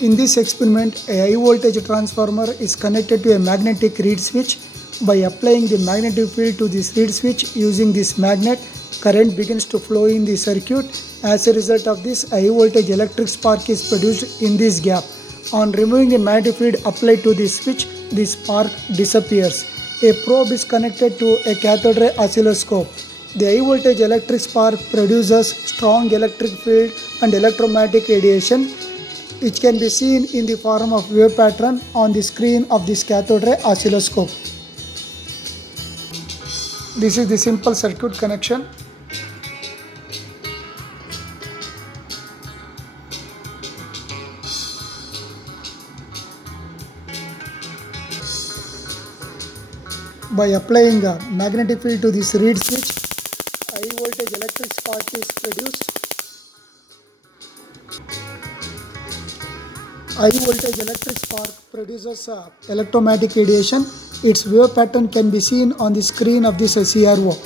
In this experiment, a high voltage transformer is connected to a magnetic reed switch. By applying the magnetic field to this reed switch using this magnet, current begins to flow in the circuit. As a result of this, a high voltage electric spark is produced in this gap. On removing the magnetic field applied to the switch, the spark disappears. A probe is connected to a cathode ray oscilloscope. The high voltage electric spark produces strong electric field and electromagnetic radiation, which can be seen in the form of wave pattern on the screen of this cathode ray oscilloscope. This is the simple circuit connection. By applying a magnetic field to this reed switch, high voltage electric spark is produced. High voltage electric spark produces electromagnetic radiation. Its wave pattern can be seen on the screen of this CRO.